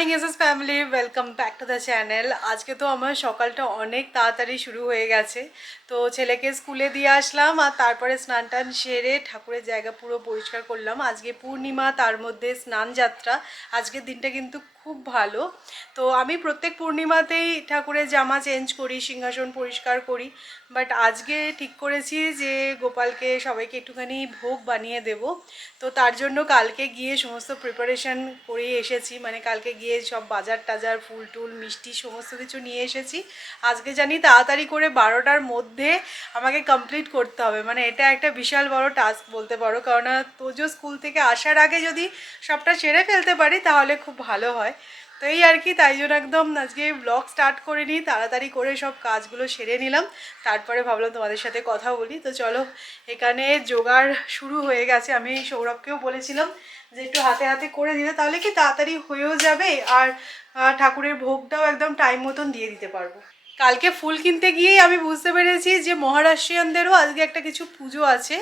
Morning SS family, welcome back to the channel. আজকে তো আমার সকালটা অনেক তাড়াতাড়ি শুরু হয়ে গেছে। তো ছেলেকে স্কুলে দিয়ে আসলাম আর তারপরে স্নান টান সেরে ঠাকুরের জায়গা পুরো পরিষ্কার করলাম। আজকে পূর্ণিমা, তার মধ্যে স্নান যাত্রা। আজকের দিনটা কিন্তু খুব ভালো। তো আমি প্রত্যেক পূর্ণিমাতেই ঠাকুরের জামা চেঞ্জ করি, সিংহাসন পরিষ্কার করি, বাট আজকে ঠিক করেছি যে গোপালকে সবাইকে একটুখানি ভোগ বানিয়ে দেব। তো তার জন্য কালকে গিয়ে সমস্ত প্রিপারেশন করে এসেছি, মানে কালকে গিয়ে সব বাজার টাজার, ফুল টুল, মিষ্টি সমস্ত কিছু নিয়ে এসেছি। আজকে জানি তাড়াতাড়ি করে 12টার মধ্যে আমাকে কমপ্লিট করতে হবে, মানে এটা একটা বিশাল বড় টাস্ক বলতে পারো। কারণ তোজো স্কুল থেকে আসার আগে যদি সবটা সেরে ফেলতে পারি তাহলে খুব ভালো হয়। তো এই আর কি, তাই জন্য একদম আজকে ব্লগ স্টার্ট করে নিই, তাড়াতাড়ি করে সব কাজগুলো সেরে নিলাম, তারপরে ভাবলাম তোমাদের সাথে কথা বলি। তো চলো, এখানে জোগাড় শুরু হয়ে গেছে। আমি সৌরভকেও বলেছিলাম যে একটু হাতে হাতে করে দিতে, তাহলে কি তাড়াতাড়ি হয়েও যাবে আর ঠাকুরের ভোগটাও একদম টাইম মতন দিয়ে দিতে পারবো। কালকে ফুল কিনতে গিয়েই আমি বুঝতে পেরেছি যে মহারাষ্ট্রিয়ানদেরও আজকে একটা কিছু পুজো আছে।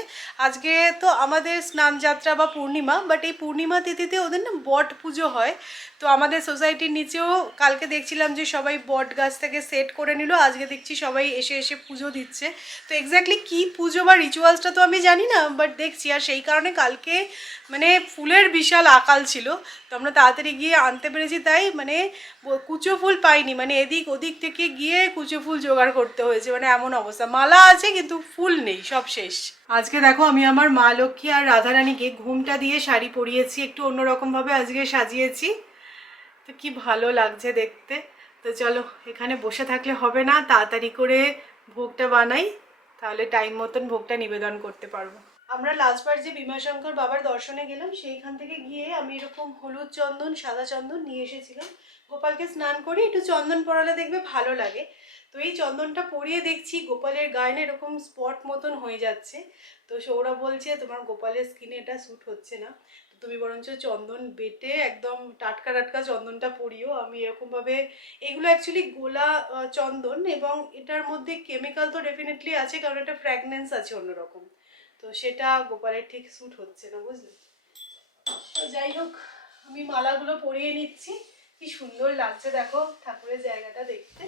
আজকে তো আমাদের স্নান যাত্রা বা পূর্ণিমা, বাট এই পূর্ণিমা তিথিতে ওদের না বট পুজো হয়। তো আমাদের সোসাইটির নিচেও কালকে দেখছিলাম যে সবাই বট গাছ থেকে সেট করে নিল, আজকে দেখছি সবাই এসে এসে পুজো দিচ্ছে। তো এক্স্যাক্টলি কী পুজো বা রিচুয়ালসটা তো আমি জানি না, বাট দেখছি। আর সেই কারণে কালকে মানে ফুলের বিশাল আকাল ছিল, তো আমরা তাড়াতাড়ি গিয়ে আনতে পেরেছি। তাই মানে কুচো ফুল পাইনি, মানে এদিক ওদিক থেকে গিয়ে কুচো ফুল জোগাড় করতে হয়েছে, মানে এমন অবস্থা। মালা আছে কিন্তু ফুল নেই, সব শেষ। আজকে দেখো, আমি আমার মা লক্ষ্মী আর রাধারানীকে ঘুমটা দিয়ে শাড়ি পরিয়েছি, একটু অন্যরকমভাবে আজকে সাজিয়েছি। তো কি ভালো লাগছে দেখতে। তো চলো, এখানে বসে থাকলে হবে না, তাড়াতাড়ি করে ভোগটা বানাই, তাহলে টাইম মতন ভোগটা নিবেদন করতে পারবো। আমরা লাস্টবার যে ভীমাশঙ্কর বাবার দর্শনে গেলাম, সেইখান থেকে গিয়ে আমি এরকম হলুদ চন্দন, সাদা চন্দন নিয়ে এসেছিলাম। গোপালকে স্নান করে একটু চন্দন পরালে দেখবে ভালো লাগে। তো এই চন্দনটা পরিয়ে দেখছি গোপালের গায়ে না এরকম স্পট মতন হয়ে যাচ্ছে। তো সৌরভ বলছে তোমার গোপালের স্কিনে এটা স্যুট হচ্ছে না, তুমি বরঞ্চ চন্দন বেটে একদম টাটকা টাটকা চন্দনটা পরিও। আমি এরকমভাবে, এগুলো অ্যাকচুয়ালি গোলা চন্দন, এবং এটার মধ্যে কেমিক্যাল তো ডেফিনেটলি আছে, কারণ এটা ফ্র্যাগনেন্স আছে অন্যরকম। তো সেটা গোপালের ঠিক স্যুট হচ্ছে না, বুঝলে। তো যাই হোক, আমি মালাগুলো পরিয়ে নিচ্ছি। কি সুন্দর লাগছে দেখো ঠাকুরের জায়গাটা দেখতে।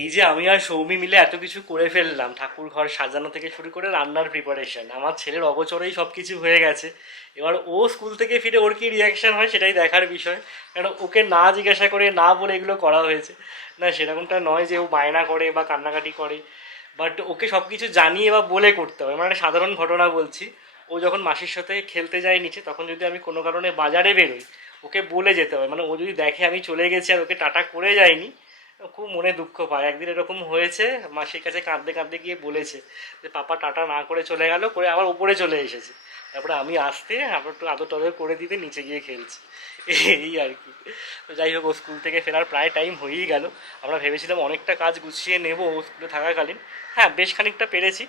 এই যে আমি আর সৌমি মিলে এত কিছু করে ফেললাম, ঠাকুর ঘর সাজানো থেকে শুরু করে রান্নার প্রিপারেশন, আমার ছেলের অগোচরেই সব কিছু হয়ে গেছে। এবার ও স্কুল থেকে ফিরে ওর কি রিয়াকশান হয় সেটাই দেখার বিষয়, কারণ ওকে না জিজ্ঞাসা করে না বলে এগুলো করা হয়েছে। না, সেরকমটা নয় যে ও বায়না করে বা কান্নাকাটি করে, বাট ওকে সব কিছু জানিয়ে বা বলে করতে হবে। মানে একটা সাধারণ ঘটনা বলছি, ও যখন মাসির সাথে খেলতে যায় নিচে, তখন যদি আমি কোনো কারণে বাজারে বেরোই, ওকে বলে যেতে হয়। মানে ও যদি দেখে আমি চলে গেছি আর ওকে টাটা করে যাইনি, খুব মনে দুঃখ পায়। একদিন এরকম হয়েছে, মাসির কাছে কাঁদতে কাঁদতে গিয়ে বলেছে যে পাপা টাটা না করে চলে গেল, করে আবার উপরে চলে এসেছে। তারপরে আমি আসতে আবার একটু আদর টাদর করে দিতে নিচে গিয়ে খেলছি, এই আর কি। তো যাই হোক, ও স্কুল থেকে ফেরার প্রায় টাইম হয়েই গেল। আমরা ভেবেছিলাম অনেকটা কাজ গুছিয়ে নেবো ও স্কুলে থাকাকালীন, হ্যাঁ বেশ খানিকটা পেরেছি।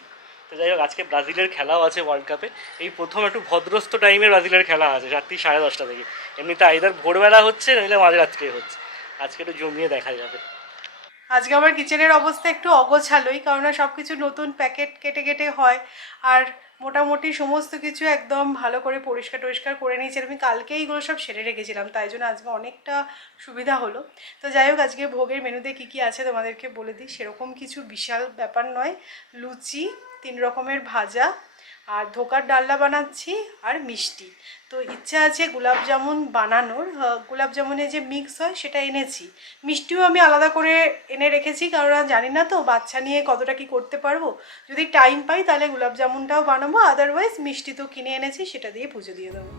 তো যাই হোক, আজকে ব্রাজিলের খেলাও আছে ওয়ার্ল্ড কাপে। এই প্রথম একটু ভদ্রস্থ টাইমে ব্রাজিলের খেলা আছে, রাত্রি 10:30 থেকে। এমনিতে আইদার ভোরবেলা হচ্ছে নইলে মাঝরাত্রে হচ্ছে। আজকে একটু জমিয়ে দেখা যাবে। আজকে আমার কিচেনের অবস্থা একটু অগোছালোই, কারণ সব কিছু নতুন প্যাকেট কেটে কেটে হয়, আর মোটামুটি সমস্ত কিছু একদম ভালো করে পরিষ্কার টরিষ্কার করে নিয়েছি। আমি কালকে এইগুলো সব সেরে রেখেছিলাম, তাই জন্য আজকে অনেকটা সুবিধা হলো। তো যাই হোক, আজকে ভোগের মেনুতে কী কী আছে তোমাদেরকে বলে দিই। সেরকম কিছু বিশাল ব্যাপার নয়, লুচি, 3 রকমের ভাজা, আর ধোকার ডালনা বানাচ্ছি, আর মিষ্টি। তো ইচ্ছা আছে গোলাপ জামুন বানানোর, গোলাপ জামুনে যে মিক্স হয় সেটা এনেছি। মিষ্টিও আমি আলাদা করে এনে রেখেছি, কারণ জানি না তো বাচ্চা নিয়ে কতটা কি করতে পারবো। যদি টাইম পাই তাহলে গোলাপ জামুনটাও বানাবো, আদারওয়াইজ মিষ্টি তো কিনে এনেছি, সেটা দিয়ে পুজো দিয়ে দেবো।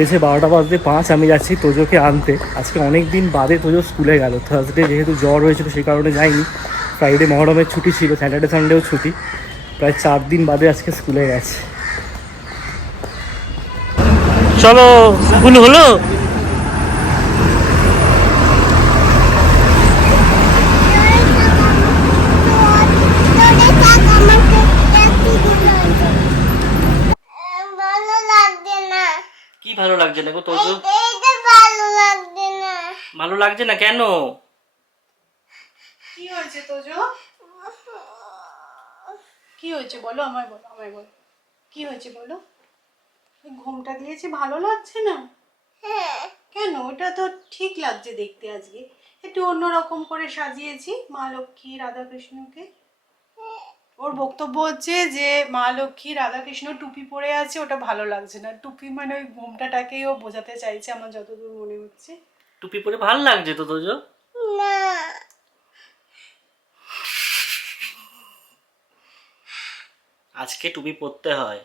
এসে 12:05 আমি যাচ্ছি তোজোকে আনতে। আজকে অনেক দিন বাদে তোজো স্কুলে গেল। থার্সডে যেহেতু জ্বর হয়েছিল সেই কারণে যাইনি। ফ্রাইডে মহরমের ছুটি ছিল, স্যাটারডে সানডেও ছুটি। প্রায় 4 দিন বাদে আজকে স্কুলে গেছে। চলো, স্কুল হলো। ভালো লাগছে না। কি ভালো লাগছে না গো তোজো? এইটা ভালো লাগছে না। ভালো লাগছে না কেন? কি হয়েছে তোজো? কি হয়েছে বলো, আমায় বলো, আমায় বলো কি হয়েছে বলো। ঘুমটা দিয়েছি ভালো লাগছে না? হ্যাঁ। কেন? ওটা তো ঠিক লাগছে দেখতে। আজকে একটু অন্যরকম করে সাজিয়েছি মা লক্ষ্মী রাধাকৃষ্ণকে। ওর বক্তব্য হচ্ছে যে মা লক্ষ্মী রাধাকৃষ্ণ টুপি পরে আছে, ওটা ভালো লাগছে না। টুপি মানে ওই ঘোমটাটাকেই ও বোঝাতে চাইছে আমার যতদূর মনে হচ্ছে। টুপি পরে ভালো লাগছে তো তোজো? না। আজকে টুপি পরতে হয়।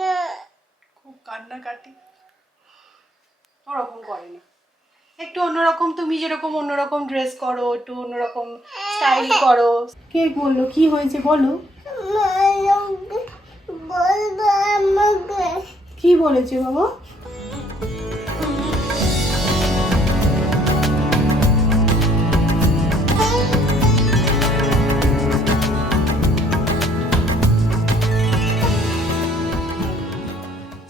না। খুব কান্নাকাটি, ওরকম করে না। একটু অন্যরকম, তুমি যেরকম অন্যরকম ড্রেস করো, একটু অন্যরকম স্টাইল করো। কে বললো? কি হয়েছে বলো। বলবো আমাকে। কি বলেছে বাবা?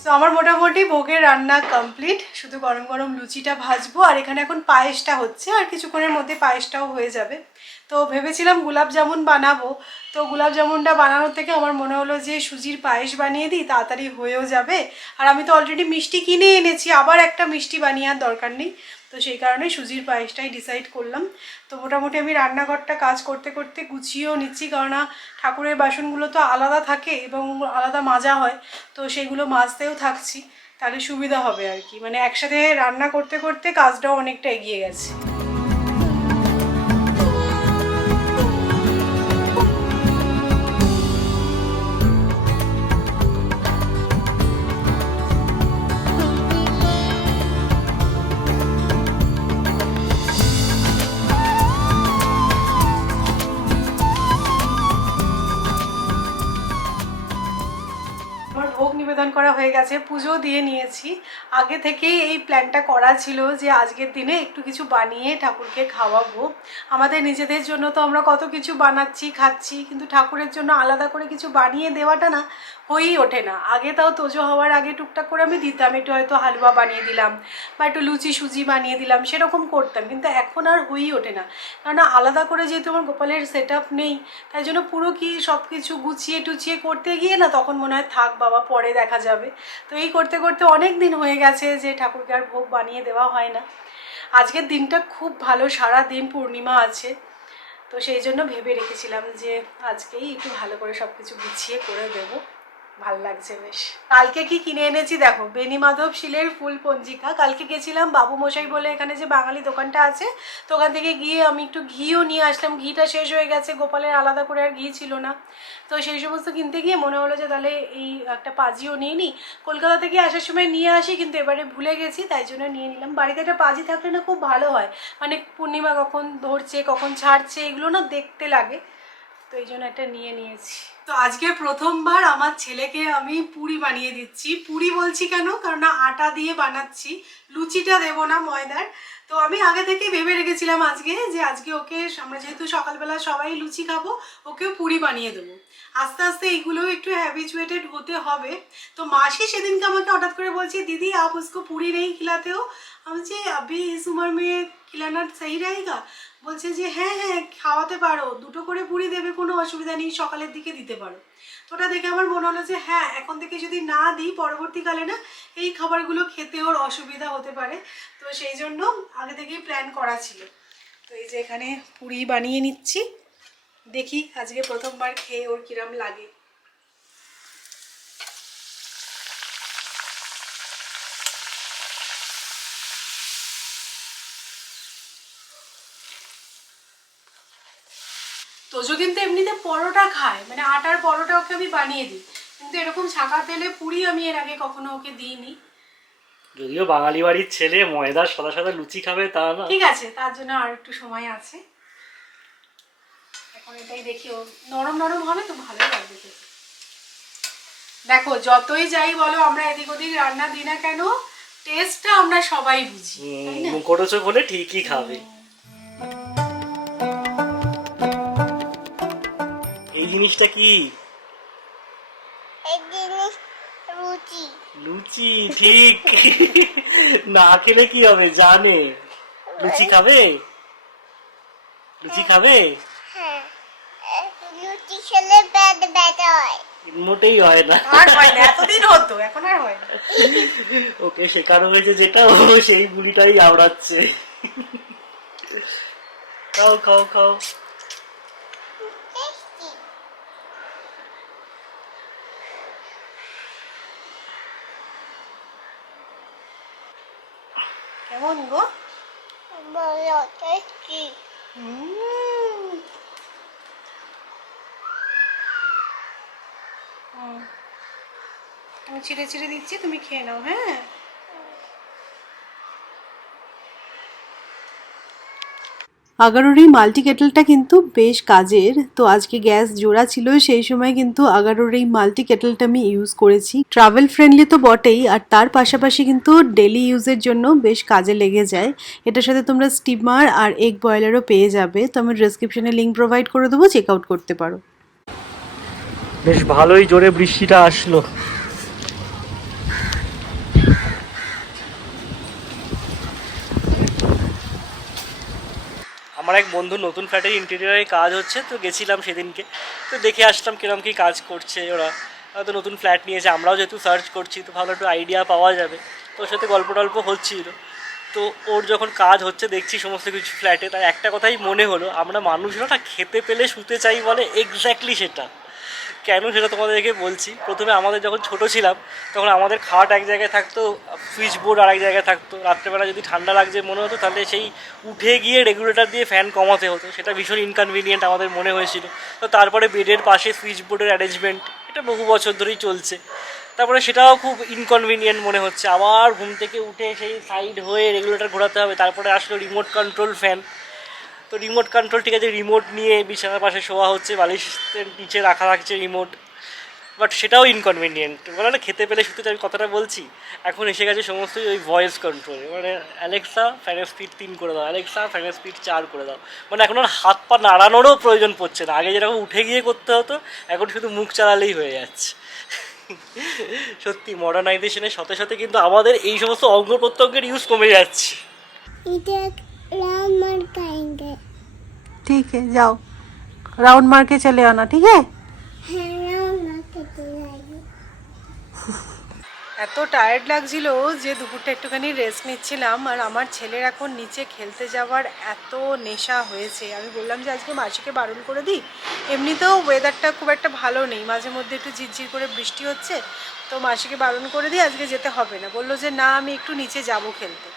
তো আমার মোটামুটি ভোগের রান্না কমপ্লিট, শুধু গরম গরম লুচিটা ভাজবো। আর এখানে এখন পায়েসটা হচ্ছে, আর কিছুক্ষণের মধ্যে পায়েসটাও হয়ে যাবে। তো ভেবেছিলাম গোলাপ জামুন বানাবো, তো গোলাপ জামুনটা বানানোর থেকে আমার মনে হলো যে সুজির পায়েস বানিয়ে দিই, তাড়াতাড়ি হয়েও যাবে। আর আমি তো অলরেডি মিষ্টি কিনে এনেছি, আবার একটা মিষ্টি বানিয়ে আর দরকার নেই। তো সেই কারণে সুজির পায়েসটাই ডিসাইড করলাম। তো মোটামুটি আমি রান্নাঘরটা কাজ করতে করতে গুছিয়েও নিচ্ছি, কারণ ঠাকুরের বাসনগুলো তো আলাদা থাকে এবং আলাদা মাজা হয়, তো সেগুলো মাজতেও থাকছি। তাহলে সুবিধা হবে আর কি, মানে একসাথে রান্না করতে করতে কাজটাও অনেকটা এগিয়ে গেছে। আমার ভোগ নিবেদন করা হয়ে গেছে, পুজো দিয়ে নিয়েছি। আগে থেকেই এই প্ল্যানটা করা ছিল যে আজকের দিনে একটু কিছু বানিয়ে ঠাকুরকে খাওয়াবো। আমাদের নিজেদের জন্য তো আমরা কত কিছু বানাচ্ছি খাচ্ছি, কিন্তু ঠাকুরের জন্য আলাদা করে কিছু বানিয়ে দেওয়াটা না হয়েই ওঠে না। আগে তাও তোজো হওয়ার আগে টুকটাক করে আমি দিতাম, একটু হয়তো হালুয়া বানিয়ে দিলাম বা একটু লুচি সুজি বানিয়ে দিলাম, সেরকম করতাম। কিন্তু এখন আর হয়েই ওঠে না, কারণ আলাদা করে যেহেতু আমার গোপালের সেট আপ নেই, তাই জন্য পুরো কি সব কিছু গুছিয়ে টুচিয়ে করতে গিয়ে না তখন মনে হয় থাক বাবা পরে দেখা যাবে। তো এই করতে করতে অনেক দিন হয়ে গেছে যে ঠাকুরকে আর ভোগ বানিয়ে দেওয়া হয় না। আজকের দিনটা খুব ভালো, সারা দিন পূর্ণিমা আছে, তো সেই জন্য ভেবে রেখেছিলাম যে আজকেই একটু ভালো করে সব কিছু গুছিয়ে করে দেবো। ভাল লাগছে বেশ। কালকে কি কিনে এনেছি দেখো, বেনিমাধব শিলের ফুল পঞ্জিকা। কালকে গেছিলাম বাবু মশাই বলে এখানে যে বাঙালি দোকানটা আছে, তো ওখান থেকে গিয়ে আমি একটু ঘিও নিয়ে আসলাম। ঘিটা শেষ হয়ে গেছে, গোপালের আলাদা করে আর ঘি ছিল না। তো সেই সমস্ত কিনতে গিয়ে মনে হলো যে তাহলে এই একটা পাজিও নিয়ে নিই। কলকাতা থেকে আসার সময় নিয়ে আসি, কিন্তু এবারে ভুলে গেছি, তাই জন্য নিয়ে নিলাম। বাড়িতে একটা পাজি থাকলে না খুব ভালো হয়, মানে পূর্ণিমা কখন ধরছে কখন ছাড়ছে এগুলো না দেখতে লাগে, তো এই জন্য একটা নিয়ে নিয়েছি। তো আজকে প্রথমবার আমার ছেলেকে আমি পুরি বানিয়ে দিচ্ছি। পুরি বলছি কেন, কারণ আটা দিয়ে বানাচ্ছি, লুচিটা দেবো না ময়দার। তো আমি আগে থেকেই ভেবে রেখেছিলাম আজকে যে আজকে ওকে, আমরা যেহেতু সকালবেলা সবাই লুচি খাবো, ওকেও পুরি বানিয়ে দেবো। আস্তে আস্তে এইগুলো একটু হ্যাবিচুয়েটেড হতে হবে। তো মাসি সেদিনকে আমাকে হঠাৎ করে বলছে, দিদি आप उसको पूरी नहीं खिलाते हो। আমি বলছি अभी इस उम्र में खिलाना सही रहेगा। বলছে যে হ্যাঁ হ্যাঁ খাওয়াতে পারো, দুটো করে পুরি দেবে, কোনো অসুবিধা নেই, সকালের দিকে দিতে পারো। তো ওটা দেখে আমার মনে হলো যে হ্যাঁ, এখন থেকে যদি না দিই পরবর্তীকালে না এই খাবারগুলো খেতে ওর অসুবিধা হতে পারে। তো সেই জন্য আগে থেকেই প্ল্যান করা ছিল। তো এই যে এখানে পুরি বানিয়ে নিচ্ছি, দেখি আজকে প্রথমবার খেয়ে ওর কিরম লাগে। তোজো কিন্তু এমনিতে পরোটা খায়, মানে আটার পরোটা ওকে আমি বানিয়ে দিই, কিন্তু এরকম ছাকা তেলে পুরি আমি এর আগে কখনো ওকে দিইনি। যদিও বাঙালি বাড়ির ছেলে ময়দার সাদা সাদা লুচি খাবে তা না। ঠিক আছে, তার জন্য আর একটু সময় আছে। এখন এটাই দেখি, ও নরম নরম হবে তো ভালোই লাগবে খেতে। দেখো যতই যাই বলো আমরা এদিক ওদিক রান্না দিই না কেন, টেস্টটা আমরা সবাই বুঝি, তাই না? মুখরোচক হলে ঠিকই খাবে। এই জিনিসটা কি? এই জিনিস রুচি। লুচি, ঠিক। না খেলে কি হবে জানে। লুচি খাবে? লুচি খাবে? হ্যাঁ, রুচি খেলে পেট ব্যথা হয়। মোটেই হয় না। আর হয় না, এতদিন হতো, এখন আর হয় না। ওকে শেখানো হয়েছে যেটা, ও সেই গুলিটাই আওড়াচ্ছে। খাও খাও খাও। টেস্টি। কেমন গো? বলো টেস্টি। আমি চিড়ে চিড়ে দিচ্ছি, তুমি খেয়ে নাও। হ্যাঁ, আগারোর এই মাল্টি কেটেলটা কিন্তু বেশ কাজের। তো আজকে গ্যাস জোড়া ছিল, সেই সময় কিন্তু আগারোর এই মাল্টি কেটেলটা আমি ইউজ করেছি। ট্রাভেল ফ্রেন্ডলি তো বটেই, আর তার পাশাপাশি কিন্তু ডেলি ইউজের জন্য বেশ কাজে লেগে যায়। এটার সাথে তোমরা স্টিমার আর এগ বয়লারও পেয়ে যাবে। তো আমি ডেসক্রিপশনে লিঙ্ক প্রোভাইড করে দেবো, চেক আউট করতে পারো। বেশ ভালোই জোরে বৃষ্টিটা আসলো। আমার এক বন্ধু নতুন ফ্ল্যাটের ইন্টেরিয়ারে কাজ হচ্ছে, তো গেছিলাম সেদিনকে। তো দেখে আসলাম কিরম কি কাজ করছে ওরা। তো নতুন ফ্ল্যাট নিয়েছে, আমরাও যেহেতু সার্চ করছি তো ভালো একটু আইডিয়া পাওয়া যাবে। তো ওর সাথে গল্প টল্প হচ্ছিল। তো ওর যখন কাজ হচ্ছে দেখছি সমস্ত কিছু ফ্ল্যাটে, তার একটা কথাই মনে হলো, আমরা মানুষরা না খেতে পেলে শুতে চাই বলে, এক্স্যাক্টলি সেটা। কেন সেটা তোমাদেরকে বলছি। প্রথমে আমাদের যখন ছোট ছিলাম তখন আমাদের খাট এক জায়গায় থাকতো, সুইচ বোর্ড আরেক জায়গায় থাকতো। রাত্রেবেলা যদি ঠান্ডা লাগছে মনে হতো তাহলে সেই উঠে গিয়ে রেগুলেটর দিয়ে ফ্যান কমাতে হতো, সেটা ভীষণ ইনকনভিনিয়েন্ট আমাদের মনে হয়েছিল। তো তারপরে বেডের পাশে সুইচ বোর্ডের অ্যারেঞ্জমেন্ট, এটা বহু বছর ধরেই চলছে। তারপরে সেটাও খুব ইনকনভিনিয়েন্ট মনে হচ্ছে, আবার ঘুম থেকে উঠে সেই সাইড হয়ে রেগুলেটর ঘোরাতে হবে। তারপরে আসলো রিমোট কন্ট্রোল ফ্যান। তো রিমোট কন্ট্রোল ঠিক আছে, রিমোট নিয়ে বিছানার পাশে শোয়া হচ্ছে, বালিশের নিচে রাখা থাকছে রিমোট, বাট সেটাও ইনকনভিনিয়েন্ট। বলে না খেতে পেলে শুতে আমি কথাটা বলছি, এখন এসে গেছে সমস্তই ওই ভয়েস কন্ট্রোল। মানে অ্যালেক্সা ফ্যানের স্পিড 3 করে দাও, অ্যালেক্সা ফ্যানের স্পিড 4 করে দাও। মানে এখন আর হাত পা নাড়ানোরও প্রয়োজন পড়ছে না। আগে যেরকম উঠে গিয়ে করতে হতো, এখন শুধু মুখ চালালেই হয়ে যাচ্ছে। সত্যি মডার্নাইজেশনের সাথে সাথে কিন্তু আমাদের এই সমস্ত অঙ্গ প্রত্যঙ্গের ইউজ কমে যাচ্ছে। এটা রাউন্ড খাएंगे। ঠিক है, যাও রাউন্ড মার के चले आना, ठीक है? হ্যাঁ, রাউন্ড খেতে যাই। এত টায়ার্ড লাগছিল যে দুপুরটা একটুখানি রেস্ট নিচ্ছিলাম। আর আমার ছেলের এখন নিচে খেলতে যাওয়ার এত নেশা হয়েছে, আমি বললাম যে আজকে মাসিকে বারণ করে দিই। এমনিতেও ওয়েদারটা খুব একটা ভালো নেই, মাঝে মধ্যে একটু ঝিরঝির করে বৃষ্টি হচ্ছে। তো মাসিকে বারণ করে দিই আজকে যেতে হবে না, বললো যে না আমি একটু নিচে যাব খেলতে।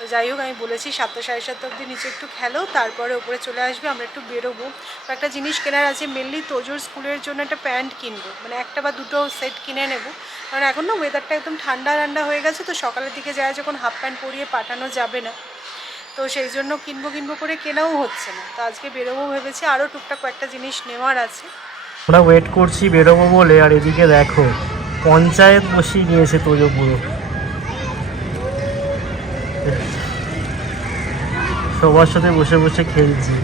তো যাই হোক, আমি বলেছি 7টা সাড়ে 7টা অবধি নিচে একটু খেলো, তারপরে ওপরে চলে আসবে, আমরা একটু বেরোবো। একটা জিনিস কেনার আছে, মেনলি তোজোর স্কুলের জন্য একটা প্যান্ট কিনবো, মানে একটা বা দুটো সেট কিনে নেবো। কারণ এখন না ওয়েদারটা একদম ঠান্ডা ঠান্ডা হয়ে গেছে, তো সকালের দিকে যায় যখন হাফ প্যান্ট পরিয়ে পাঠানো যাবে না। তো সেই জন্য কিনবো করে কেনাও হচ্ছে না। তো আজকে বেরোবো ভেবেছি, আরও টুকটাক কয়েকটা জিনিস নেওয়ার আছে। আমরা ওয়েট করছি বেরোবো বলে, আর এদিকে দেখো পঞ্চায়েত বসিয়ে নিয়েছে তোজো পুরো। সবার সাথে বসে বসে খেলছি।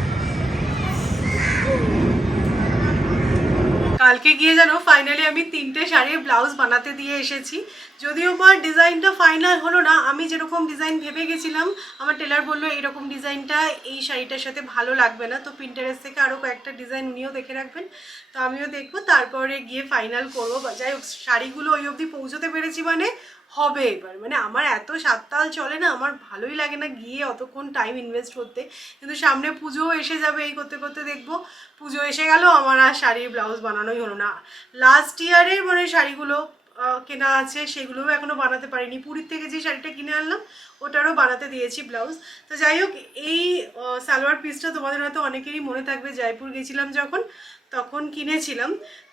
কালকে গিয়ে যেন ফাইনালি আমি 3টে শাড়ির ব্লাউজ বানাতে দিয়ে এসেছি। যদিও বা ডিজাইনটা ফাইনাল হলো না, আমি যেরকম ডিজাইন ভেবে গেছিলাম, আমার টেলার বললো এইরকম ডিজাইনটা এই শাড়িটার সাথে ভালো লাগবে না। তো পিন্টারেস্ট থেকে আরও কয়েকটা ডিজাইন উনিও দেখে রাখবেন, তো আমিও দেখবো, তারপরে গিয়ে ফাইনাল করবো। যাই হোক, শাড়িগুলো ওই অবধি পৌঁছতে পেরেছি মানে হবে এবার। মানে আমার এত সাততাল চলে না, আমার ভালোই লাগে না গিয়ে অতক্ষণ টাইম ইনভেস্ট করতে। কিন্তু সামনে পুজোও এসে যাবে, এই করতে করতে দেখবো পুজো এসে গেল, আমার আর শাড়ির ব্লাউজ বানানোই হলো না। লাস্ট ইয়ারের মানে শাড়িগুলো কেনা আছে, সেগুলোও এখনও বানাতে পারিনি। পুরীর থেকে যে শাড়িটা কিনে আনলাম ওটারও বানাতে দিয়েছি ব্লাউজ। তো যাই হোক, এই সালোয়ার পিসটা তোমাদের হয়তো অনেকেরই মনে থাকবে, জয়পুর গেছিলাম যখন তখন কিনেছিলাম।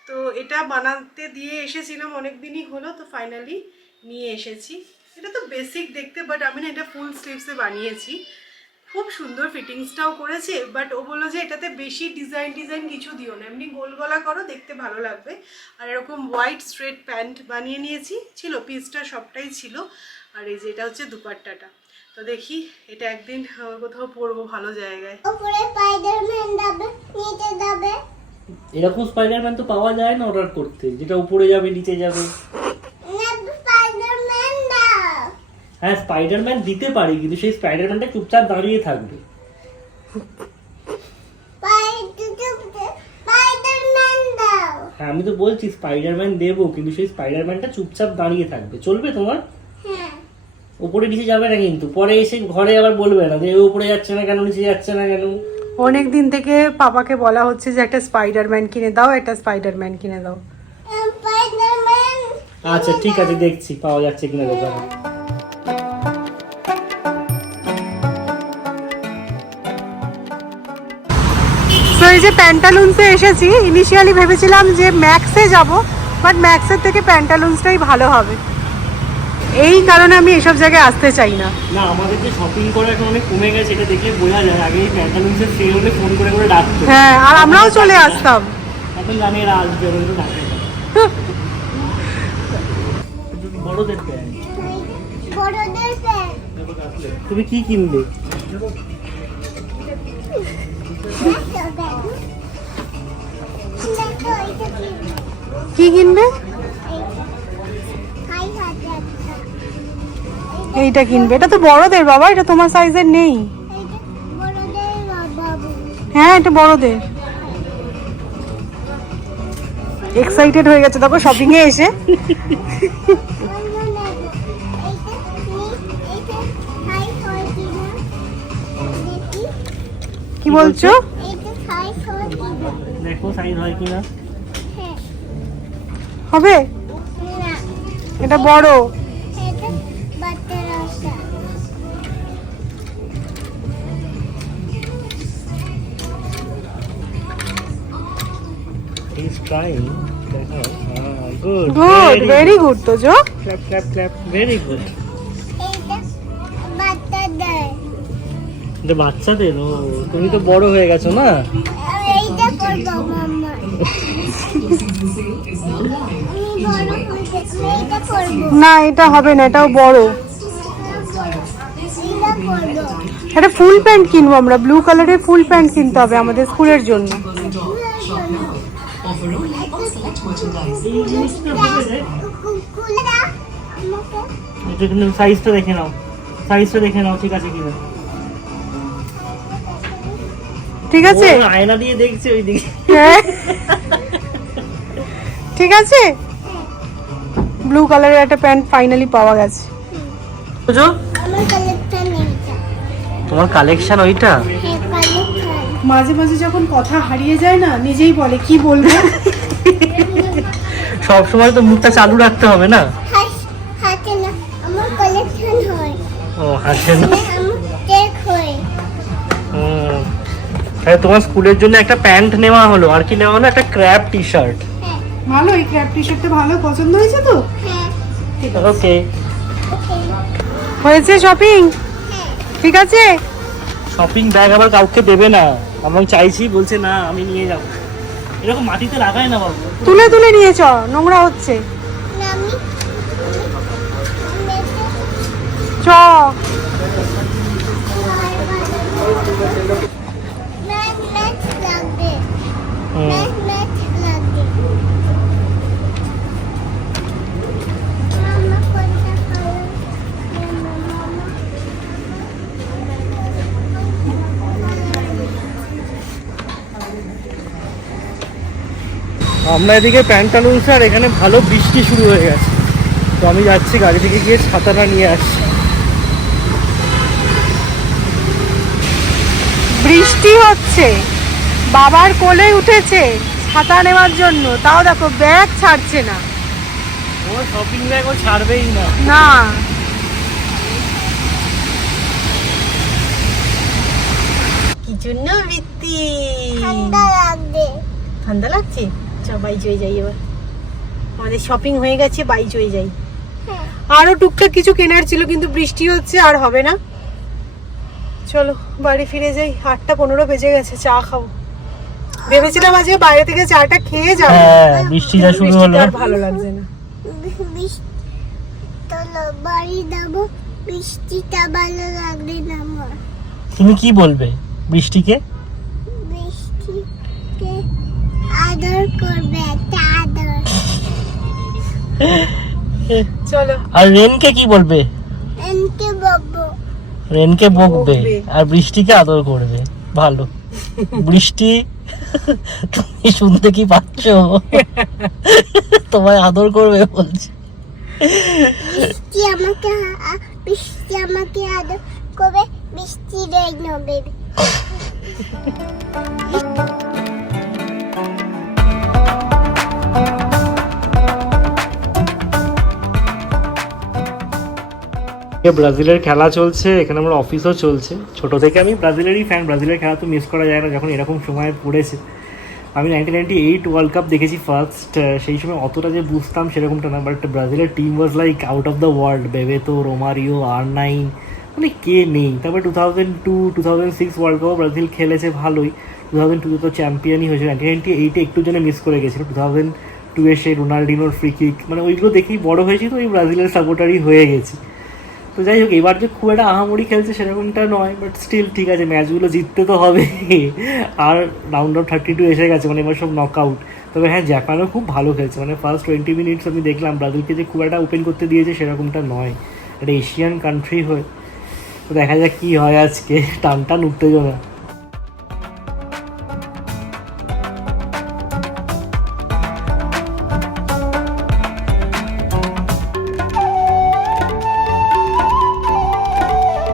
তো এটা বানাতে দিয়ে এসেছিলাম, অনেক দিনই হলো, তো ফাইনালি নিয়ে এসেছি। এটা তো বেসিক দেখতে, বাট আমি না এটা ফুল স্লিভসে বানিয়েছি। খুব সুন্দর ফিটিংসটাও করেছে, বাট ও বললো যে এটাতে বেশি ডিজাইন কিছু দিও না, এমনি গোল গলা করো, দেখতে ভালো লাগবে। আর এরকম হোয়াইট স্ট্রেট প্যান্ট বানিয়ে নিয়েছি, ছিল পিসটা সবটাই ছিল। আর এই যে এটা হচ্ছে দুপাট্টাটা। তো দেখি এটা একদিন কোথাও পরবো ভালো জায়গায়। উপরে স্পাইডারম্যান যাবে, নিচে যাবে। এরকম স্পাইডারম্যান তো পাওয়া যায় না অর্ডার করতে, যেটা উপরে যাবে নিচে যাবে। না স্পাইডারম্যান দাও। হ্যাঁ স্পাইডারম্যান দিতে পারি, কিন্তু সেই স্পাইডারম্যানটা চুপচাপ দাঁড়িয়ে থাকবে। স্পাইডারম্যান দাও। হ্যাঁ আমি তো বলছি স্পাইডারম্যান দেবো, কিন্তু সেই স্পাইডারম্যানটা চুপচাপ দাঁড়িয়ে থাকবে। চলবে তোমার? হ্যাঁ। উপরে নিচে যাবে না কিন্তু, পরে এসে ঘরে আবার বলবে না যে ও উপরে যাচ্ছে না কেন, নিচে যাচ্ছে না কেন। অনেক দিন থেকে পাপাকে বলা হচ্ছে যে একটা স্পাইডারম্যান কিনে দাও, একটা স্পাইডারম্যান কিনে দাও। স্পাইডারম্যান। আচ্ছা ঠিক আছে, দেখছি পাওয়া যাচ্ছে কিনা দোকানে। তো এই যে প্যান্টালুন্সে এসেছি, ইনিশিয়ালি ভেবেছিলাম যে ম্যাক্সে যাব, বাট ম্যাক্সের থেকে প্যান্টালুন্সটাই ভালো হবে। এই কারণে আমি এসব জায়গায় আসতে চাই না। না আমাদের যে শপিং করা এখন অনেক কমে গেছে, এটা দেখলে বোঝা যায়। আগে এই প্যান্টালুন্সের সেল হলে ফোন করে করে ডাকতো। হ্যাঁ, আর আমরাও চলে আসতাম। এখন জানি এরা আসবে, ওরা কিন্তু ডাকে না। বড়দের প্যান্ট। বড়দের প্যান্ট। তুমি কি কিনবে? দেখো এটা কি কিনবে? হাই হাজার। এইটা কিনবে। এটা তো বড়দের বাবা, এটা তোমার সাইজের নেই। এইটা বড়দের বাবু। হ্যাঁ এটা বড়দের। এক্সাইটেড হয়ে গেছে দেখো শপিং এ এসে। কি বলছো? দেখো সাইজ হয় কিনা। হবে? এটা বড়। He's trying. দেখো। Good. গুড, ভেরি গুড তো জো। Clap, clap, clap. Very good. এটা বাচ্চাদের? ও তুমি তো বড় হয়ে গেছো না। না এটা হবে না, এটাও বড়। একটা ফুল প্যান্ট কিনবো আমরা, ব্লু কালারের ফুল প্যান্ট কিনতে হবে আমাদের স্কুলের জন্য। এটা কিন্তু সাইজটা দেখে নাও, সাইজটা দেখে নাও ঠিক আছে কিনা। ঠিক আছে, ও আয়না দিয়ে দেখছে ওইদিকে। হ্যাঁ ঠিক আছে। ব্লু কালারের একটা প্যান্ট ফাইনালি পাওয়া গেছে। বুঝো তোমার কালেকশন ওইটা। মাঝে মাঝে যখন কথা হারিয়ে যায় না, নিজেই বলে কি বলবো। সব সময় তো মুখটা চালু রাখতে হবে না। ও হাসে না। তাহলে তোমার স্কুলের জন্য একটা প্যান্ট নেওয়া হলো, আর কি নেওয়া হলো? একটা ক্র্যাপ টি শার্ট। ভালো, এই ক্র্যাপ টি শার্টটা ভালো পছন্দ হয়েছে তো। ওকে হয়েছে শপিং? ঠিক আছে। শপিং ব্যাগ আবার কাউকে দেবে না, আমরা চাইছি, বলছে না আমি নিয়ে যাব। এরকম মাটিতে লাগায় না বাবু, তুলে তুলে নিয়ে চ, নোংরা হচ্ছে। চ। আমরা এদিকে প্যান্টালুন্স, আর এখানে ভালো বৃষ্টি শুরু হয়ে গেছে। তো আমি যাচ্ছি গাড়ি থেকে গিয়ে ছাতাটা নিয়ে আসছি। বৃষ্টি হচ্ছে, বাবার কোলে উঠেছে ছাতা নেওয়ার জন্য, তাও দেখো ব্যাগ ছাড়ছে না। ও শপিং ব্যাগ ও ছাড়বেই না। না কি জন্য বৃত্তি? ঠান্ডা লাগছে। চ বাই চয়ে যাই, এবার আমাদের শপিং হয়ে গেছে, বাই চয়ে যাই। আরো টুকটাক কিছু কেনার ছিল, কিন্তু বৃষ্টি হচ্ছে আর হবে না। চলো বাড়ি ফিরে যাই, 8:15 বেজে গেছে। চা খাবো ভেবেছিলাম, আজকে বাইরে থেকে চাটা খেয়ে যাবো, হ্যাঁ বৃষ্টি যা শুরু বৃষ্টিতে হলো। আর ভালো লাগছে না। চলো বাড়ি যাবো, বৃষ্টিটা ভালো লাগবে না আমার। তুমি কি বলবে বৃষ্টিকে? বৃষ্টিকে আদর করবে, একটা আদর। চলো আর রেনকে কি বলবে? এনকে বাবু রেনকে বকবে বকবে। আর বৃষ্টিকে আদর করবে। ভালো। বৃষ্টি তুমি শুনতে কি পাচ্ছ? তোমায় আদর করবে বলছি। বৃষ্টি আমাকে আদর করবে, বৃষ্টি রেগ নেবে। ব্রাজিলের খেলা চলছে, এখানে আমার অফিসও চলছে। ছোট থেকে আমি ব্রাজিলেরই ফ্যান, ব্রাজিলের খেলা তো মিস করা যায় না যখন এরকম সময় পড়েছে। আমি 1998 ওয়ার্ল্ড কাপ দেখেছি ফার্স্ট, সেই সময় অতটা যে বুঝতাম সেরকমটা না, বাট ব্রাজিলের team was like out of the world. Bebeto, Romario, R9, মানে কে নেই। তারপর 2002, 2006 ওয়ার্ল্ড কাপও ব্রাজিল খেলেছে ভালোই। 2002 তো চ্যাম্পিয়নই হয়েছিল। 1998 একটু জন্য মিস করে গেছিলো। 2002 এসে রোনাল্ডিনোর ফ্রি কিক, মানে ওইগুলো দেখেই বড় হয়েছি, তো ওই ব্রাজিলের সাপোর্টারই হয়ে গেছি। তো যাই হোক, এবার যে খুব একটা আহামরি খেলছে সেরকমটা নয়, বাট স্টিল ঠিক আছে, ম্যাচগুলো জিততে তো হবে। আর রাউন্ড অফ 32 এসে গেছে, মানে এবার সব নক আউট। তবে হ্যাঁ, জাপানও খুব ভালো খেলছে, মানে ফার্স্ট 20 মিনিটস আমি দেখলাম ব্রাজিলকে যে খুব একটা ওপেন করতে দিয়েছে সেরকমটা নয়, একটা এশিয়ান কান্ট্রি হয়ে। তো দেখা যাক কী হয় আজকে, টান টান উত্তেজনা।